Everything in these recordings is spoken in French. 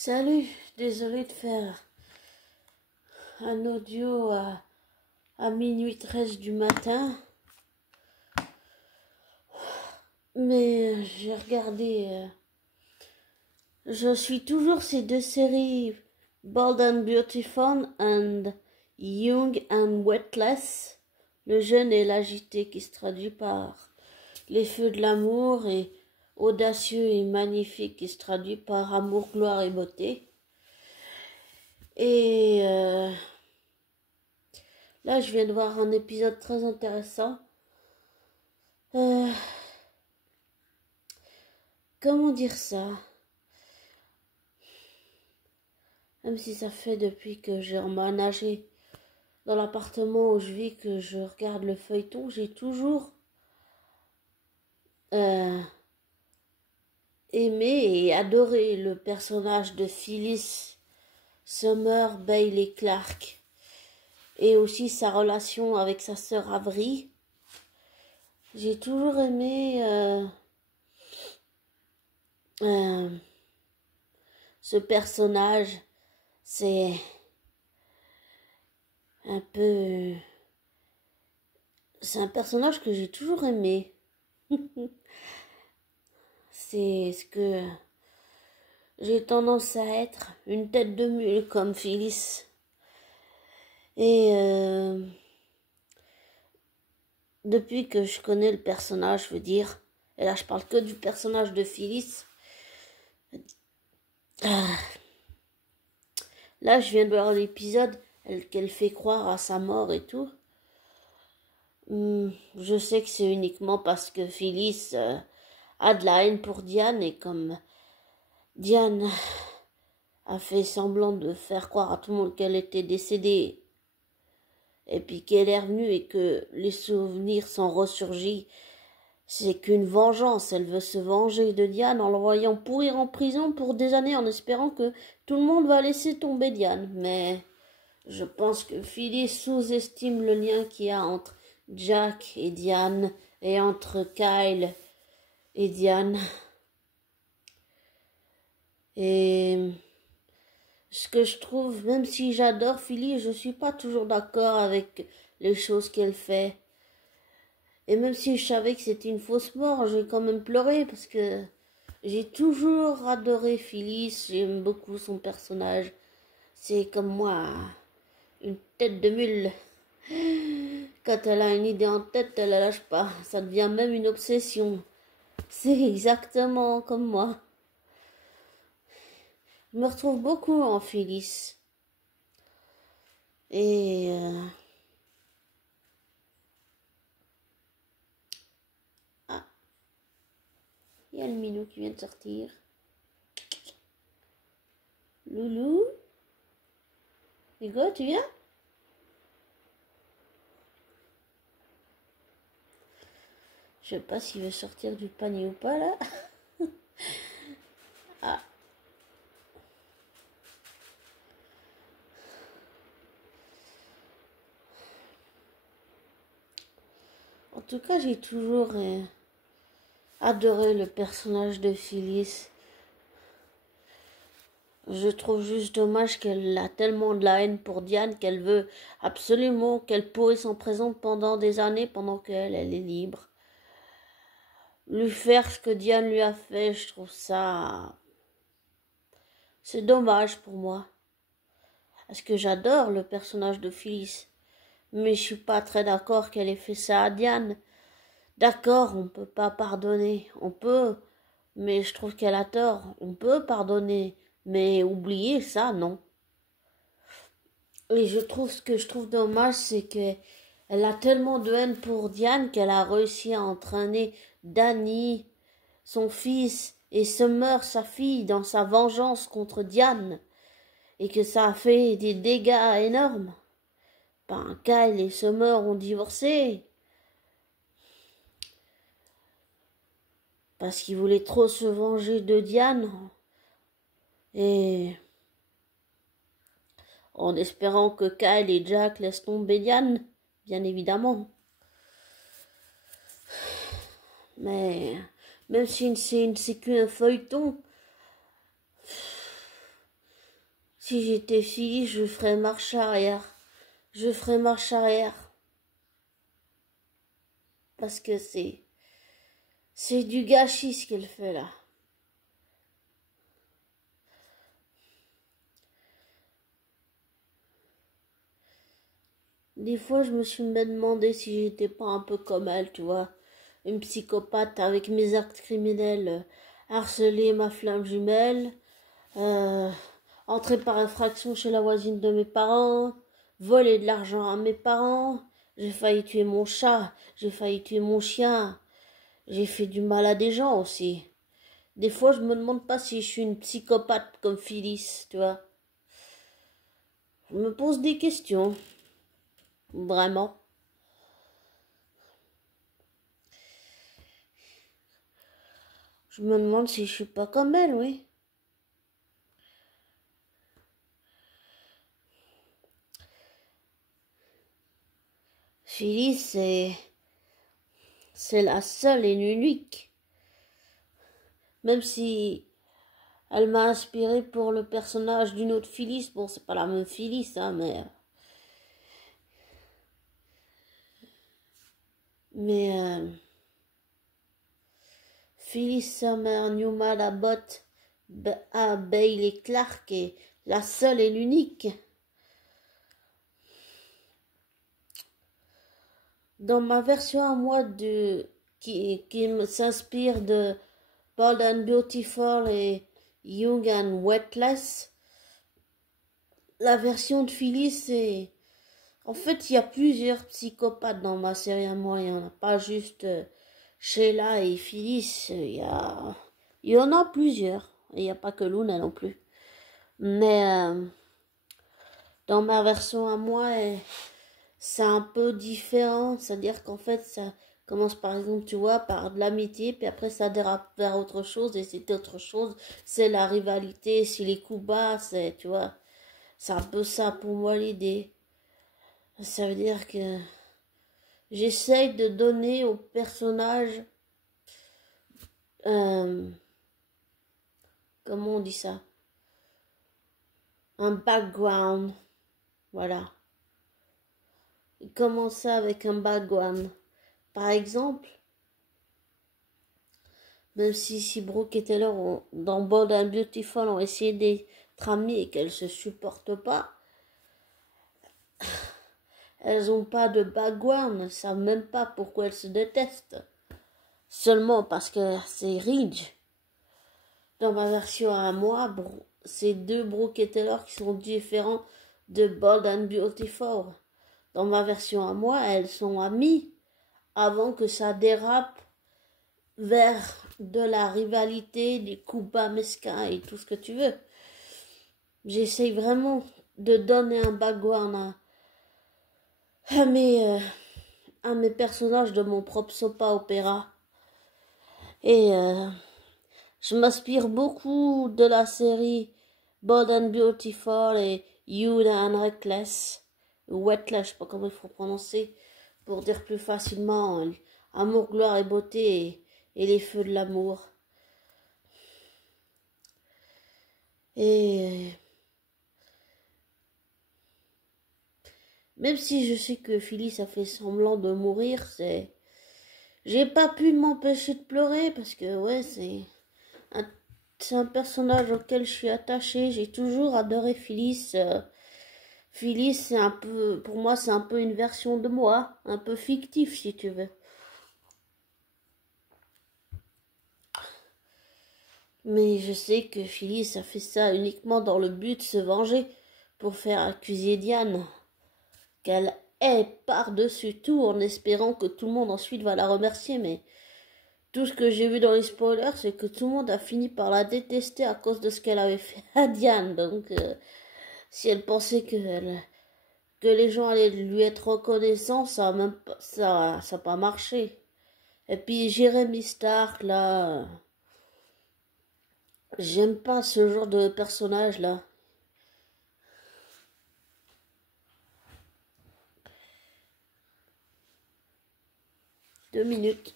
Salut, désolé de faire un audio à minuit 13 du matin, mais j'ai regardé, je suis toujours ces deux séries, Bold and Beautiful and Young and Witless, le jeune et l'agité qui se traduit par Les feux de l'amour et Audacieux et magnifique qui se traduit par Amour, gloire et beauté. Et là, je viens de voir un épisode très intéressant. Comment dire ça? Même si ça fait depuis que j'ai emménagé dans l'appartement où je vis que je regarde le feuilleton, j'ai toujours aimé et adoré le personnage de Phyllis Summer Bailey Clark et aussi sa relation avec sa sœur Avery. J'ai toujours aimé ce personnage. C'est un peu... C'est un personnage que j'ai toujours aimé. C'est ce que j'ai tendance à être, une tête de mule comme Phyllis. Et depuis que je connais le personnage, je veux dire, et là je parle que du personnage de Phyllis. Là je viens de voir l'épisode qu'elle fait croire à sa mort et tout. Je sais que c'est uniquement parce que Phyllis a de la haine pour Diane, et comme Diane a fait semblant de faire croire à tout le monde qu'elle était décédée, et puis qu'elle est revenue et que les souvenirs sont ressurgis, c'est qu'une vengeance. Elle veut se venger de Diane en le voyant pourrir en prison pour des années en espérant que tout le monde va laisser tomber Diane. Mais je pense que Phyllis sous-estime le lien qu'il y a entre Jack et Diane et entre Kyle et Diane. Et ce que je trouve, même si j'adore Phyllis, je suis pas toujours d'accord avec les choses qu'elle fait. Et même si je savais que c'était une fausse mort, j'ai quand même pleuré parce que j'ai toujours adoré Phyllis. J'aime beaucoup son personnage. C'est comme moi, une tête de mule. Quand elle a une idée en tête, elle la lâche pas. Ça devient même une obsession. C'est exactement comme moi. Je me retrouve beaucoup en Phyllis. Et ah, il y a le minou qui vient de sortir. Loulou, Hugo, tu viens? Je sais pas s'il veut sortir du panier ou pas là. Ah. En tout cas, j'ai toujours adoré le personnage de Phyllis. Je trouve juste dommage qu'elle a tellement de la haine pour Diane qu'elle veut absolument qu'elle pourrisse en prison pendant des années pendant qu'elle est libre. Lui faire ce que Diane lui a fait, je trouve ça... C'est dommage pour moi. Parce que j'adore le personnage de Phyllis. Mais je suis pas très d'accord qu'elle ait fait ça à Diane. D'accord, on peut pas pardonner. On peut, mais je trouve qu'elle a tort. On peut pardonner, mais oublier ça, non. Et je trouve ce que je trouve dommage, c'est qu'elle a tellement de haine pour Diane qu'elle a réussi à entraîner Danny, son fils, et Summer, sa fille, dans sa vengeance contre Diane. Et que ça a fait des dégâts énormes. Ben, Kyle et Summer ont divorcé. Parce qu'ils voulaient trop se venger de Diane. Et en espérant que Kyle et Jack laissent tomber Diane, bien évidemment. Mais même si c'est qu'un feuilleton, Si j'étais fille, je ferais marche arrière. Je ferais marche arrière. Parce que c'est du gâchis ce qu'elle fait là. Des fois, je me suis même demandé si j'étais pas un peu comme elle, tu vois. Une psychopathe avec mes actes criminels, harceler ma flamme jumelle, euh, entrer par infraction chez la voisine de mes parents, voler de l'argent à mes parents, j'ai failli tuer mon chat, j'ai failli tuer mon chien, j'ai fait du mal à des gens aussi. Des fois, je me demande pas si je suis une psychopathe comme Phyllis, tu vois. Je me pose des questions. Vraiment. Je me demande si je suis pas comme elle, oui. Phyllis, c'est la seule et l'unique. Même si elle m'a inspiré pour le personnage d'une autre Phyllis. Bon, c'est pas la même Phyllis, hein, mais Phyllis Summer Newman Abbott à Bailey Clark est la seule et l'unique. Dans ma version à moi qui s'inspire de Bold and Beautiful et Young and Weightless, la version de Phyllis, c'est... En fait, il y a plusieurs psychopathes dans ma série à moi. Il n'y en a pas juste Sheila et Phyllis. Il y en a plusieurs. Il n'y a pas que Luna non plus. Mais dans ma version à moi, c'est un peu différent. C'est-à-dire qu'en fait, ça commence par exemple, tu vois, par de l'amitié, puis après ça dérape vers autre chose. Et cette autre chose, c'est la rivalité, c'est les coups bas, tu vois. C'est un peu ça pour moi l'idée. Ça veut dire que j'essaye de donner au personnage, comment on dit ça, un background, voilà. Commencer avec un background. Par exemple, même si Brooke et Taylor dans Bold and Beautiful ont essayé d'être amies et qu'elles se supportent pas, elles ont pas de background, elles savent même pas pourquoi elles se détestent. Seulement parce que c'est Ridge. Dans ma version à moi, c'est deux Brooke et Taylor qui sont différents de Bold and Beautiful. Dans ma version à moi, elles sont amies avant que ça dérape vers de la rivalité, des coups bas mesquins et tout ce que tu veux. J'essaye vraiment de donner un background à mes personnages de mon propre soap opéra. Et je m'inspire beaucoup de la série Bold and Beautiful et Young and Reckless. Wetla, je sais pas comment il faut prononcer, pour dire plus facilement amour, gloire et beauté et les feux de l'amour. Et même si je sais que Phyllis a fait semblant de mourir, j'ai pas pu m'empêcher de pleurer parce que ouais, c'est un personnage auquel je suis attachée. J'ai toujours adoré Phyllis. Phyllis, c'est un peu, pour moi, c'est un peu une version de moi, un peu fictif si tu veux. Mais je sais que Phyllis a fait ça uniquement dans le but de se venger, pour faire accuser Diane, qu'elle est par-dessus tout, en espérant que tout le monde ensuite va la remercier. Mais tout ce que j'ai vu dans les spoilers, c'est que tout le monde a fini par la détester à cause de ce qu'elle avait fait à Diane. Donc, si elle pensait que les gens allaient lui être reconnaissants, ça a pas marché. Et puis Jeremy Stark, là, j'aime pas ce genre de personnage, là. Deux minutes.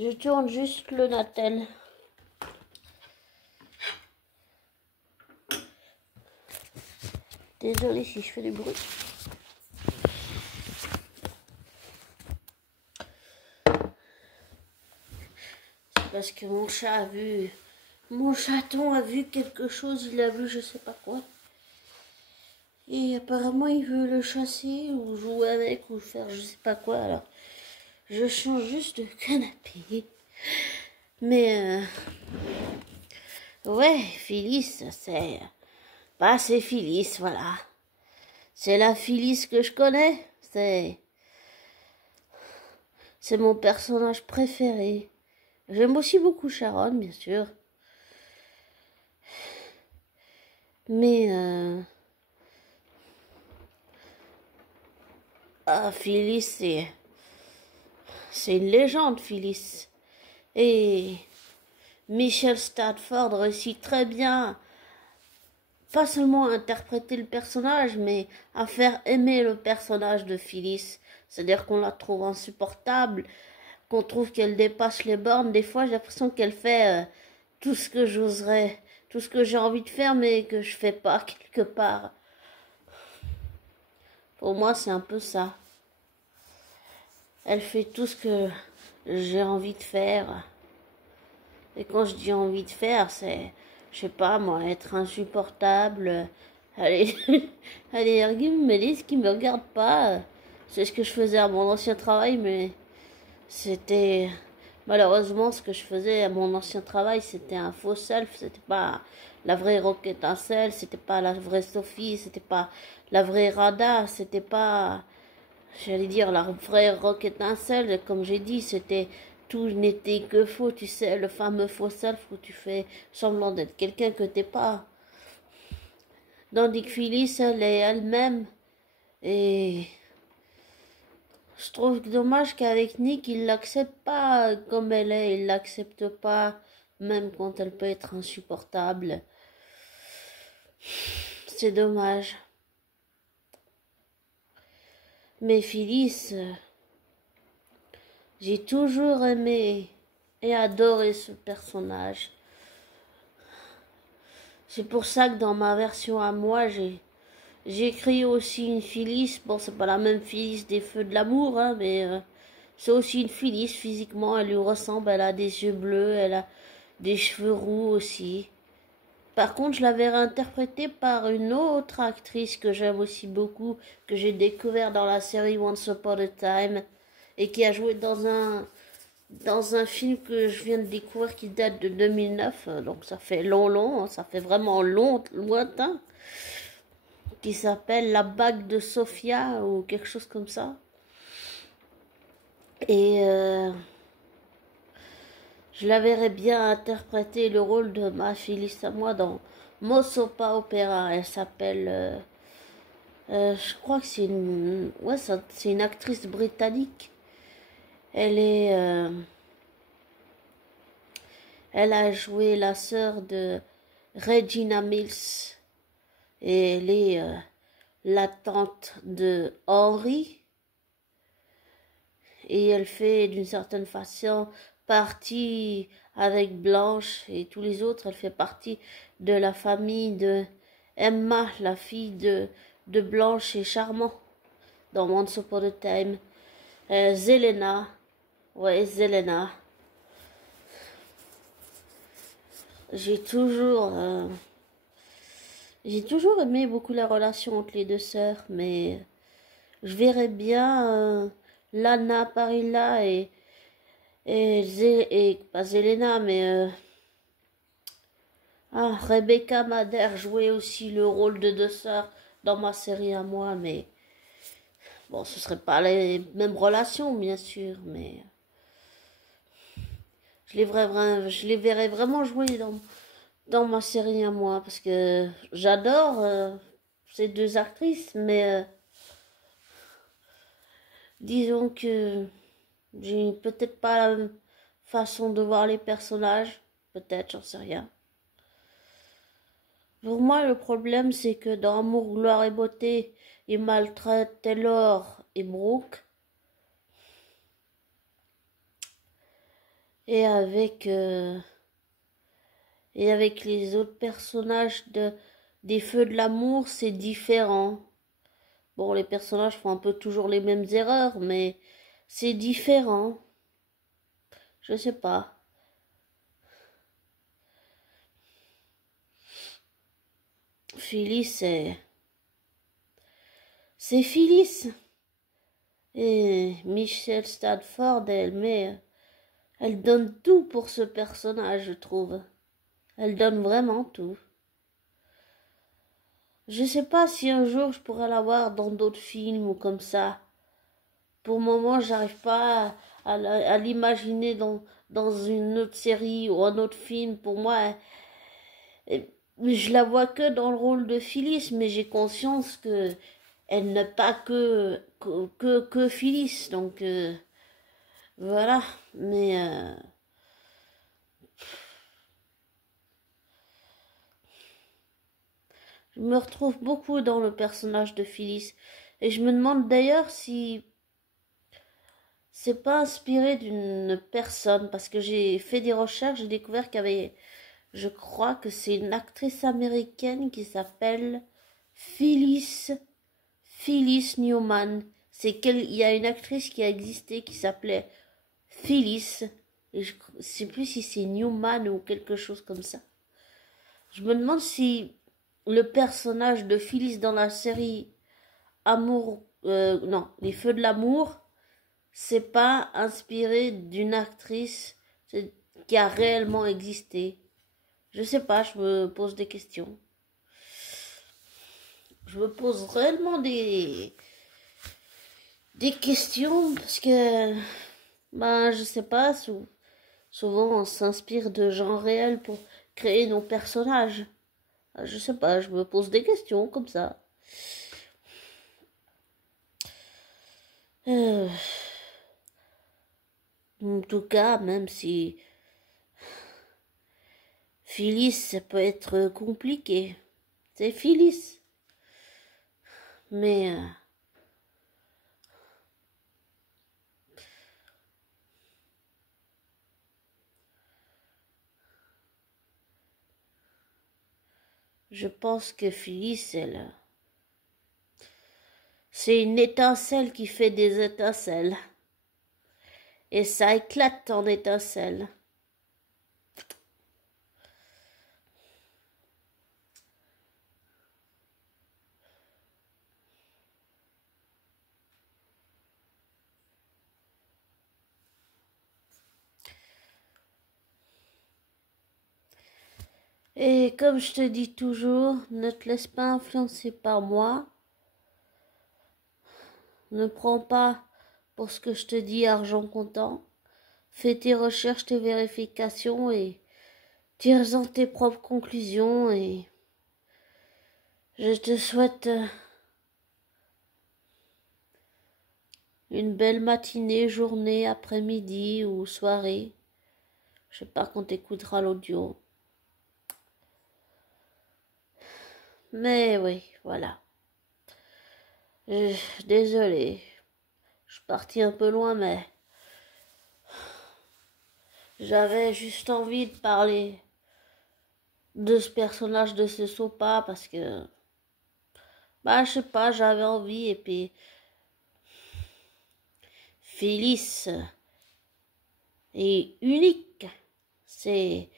Je tourne juste le natel. Désolée si je fais du bruit. C'est parce que mon chat a vu... Mon chaton a vu quelque chose, il a vu je sais pas quoi. Et apparemment il veut le chasser ou jouer avec ou faire je sais pas quoi. Alors je change juste de canapé. Mais ouais, Phyllis, c'est... Bah c'est Phyllis, voilà. C'est la Phyllis que je connais. C'est mon personnage préféré. J'aime aussi beaucoup Sharon, bien sûr. Mais Phyllis, c'est une légende, Phyllis. Et Michel Stafford réussit très bien, pas seulement à interpréter le personnage, mais à faire aimer le personnage de Phyllis. C'est-à-dire qu'on la trouve insupportable, qu'on trouve qu'elle dépasse les bornes. Des fois, j'ai l'impression qu'elle fait tout ce que j'oserais, tout ce que j'ai envie de faire, mais que je fais pas quelque part. Pour moi, c'est un peu ça. Elle fait tout ce que j'ai envie de faire. Et quand je dis envie de faire, c'est, je sais pas moi, être insupportable. Aller, aller argumenter ce qui me regarde pas. C'est ce que je faisais à mon ancien travail, mais c'était... Malheureusement, ce que je faisais à mon ancien travail, c'était un faux self. C'était pas la vraie Rock Étincelle, c'était pas la vraie Sophie, c'était pas la vraie Rada, c'était pas... J'allais dire la vraie Rock Étincelle, comme j'ai dit, c'était... Tout n'était que faux, tu sais, le fameux faux self où tu fais semblant d'être quelqu'un que t'es pas. Tandis que Phyllis, elle est elle-même. Et je trouve dommage qu'avec Nick, il l'accepte pas comme elle est. Il l'accepte pas, même quand elle peut être insupportable. C'est dommage. Mais Phyllis, j'ai toujours aimé et adoré ce personnage. C'est pour ça que dans ma version à moi, j'ai écrit aussi une Phyllis. Bon, c'est pas la même Phyllis des Feux de l'amour, hein, mais c'est aussi une Phyllis. Physiquement, elle lui ressemble. Elle a des yeux bleus, elle a des cheveux roux aussi. Par contre, je l'avais réinterprétée par une autre actrice que j'aime aussi beaucoup, que j'ai découvert dans la série Once Upon a Time, et qui a joué dans un film que je viens de découvrir qui date de 2009, donc ça fait long, ça fait vraiment long, lointain, qui s'appelle La bague de Sophia ou quelque chose comme ça. Et je la verrais bien interpréter le rôle de ma Phyllis à moi dans Mosopa Opera. Elle s'appelle, je crois que c'est une, ouais, c'est une actrice britannique. Elle est, elle a joué la sœur de Regina Mills et elle est la tante de Henry. Et elle fait d'une certaine façon partie avec Blanche et tous les autres. Elle fait partie de la famille de Emma, la fille de Blanche et Charmant dans Once Upon a Time. Zelena, ouais, Zelena. J'ai toujours aimé beaucoup la relation entre les deux sœurs, mais je verrais bien Lana Parilla et pas Zelena, mais Rebecca Mader jouait aussi le rôle de deux sœurs dans ma série à moi, mais bon, ce serait pas les mêmes relations, bien sûr, mais je les verrais vraiment jouer dans ma série à moi, parce que j'adore ces deux actrices, mais disons que j'ai peut-être pas la même façon de voir les personnages, peut-être, j'en sais rien. Pour moi, le problème, c'est que dans Amour, gloire et beauté, il maltraite Taylor et Brooke. Et avec les autres personnages des Feux de l'amour, c'est différent. Bon, les personnages font un peu toujours les mêmes erreurs, mais c'est différent. Je sais pas. Phyllis, c'est Phyllis. Et Michelle Stafford, elle donne tout pour ce personnage, je trouve. Elle donne vraiment tout. Je sais pas si un jour je pourrais la voir dans d'autres films ou comme ça. Pour le moment, j'arrive pas à l'imaginer dans une autre série ou un autre film. Pour moi, je la vois que dans le rôle de Phyllis, mais j'ai conscience que elle n'est pas que Phyllis. Donc, voilà. Mais je me retrouve beaucoup dans le personnage de Phyllis. Et je me demande d'ailleurs si c'est pas inspiré d'une personne, parce que j'ai fait des recherches, j'ai découvert qu'il y avait, je crois que c'est une actrice américaine qui s'appelle Phyllis Newman. Il y a une actrice qui a existé qui s'appelait Phyllis, et je sais plus si c'est Newman ou quelque chose comme ça. Je me demande si le personnage de Phyllis dans la série Les Feux de l'amour, c'est pas inspiré d'une actrice qui a réellement existé. Je sais pas, je me pose des questions. Je me pose réellement des questions parce que, je sais pas, souvent on s'inspire de gens réels pour créer nos personnages. Je sais pas, je me pose des questions comme ça. En tout cas, même si Phyllis, ça peut être compliqué. C'est Phyllis. Mais je pense que Phyllis, c'est une étincelle qui fait des étincelles. Et ça éclate en étincelles. Et comme je te dis toujours, ne te laisse pas influencer par moi. Ne prends pas pour ce que je te dis argent comptant. Fais tes recherches, tes vérifications et tire-en tes propres conclusions. Et je te souhaite une belle matinée, journée, après-midi ou soirée. Je sais pas quand t'écouteras l'audio. Mais oui, voilà. Désolée. Je suis partie un peu loin, mais j'avais juste envie de parler de ce personnage de ce Sopa parce que, je sais pas, j'avais envie. Et puis, Phyllis est unique. C'est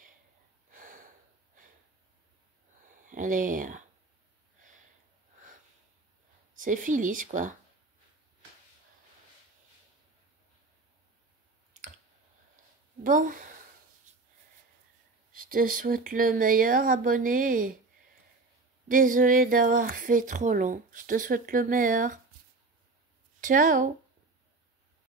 Phyllis, quoi. Bon, je te souhaite le meilleur, abonné. Et désolé d'avoir fait trop long. Je te souhaite le meilleur. Ciao.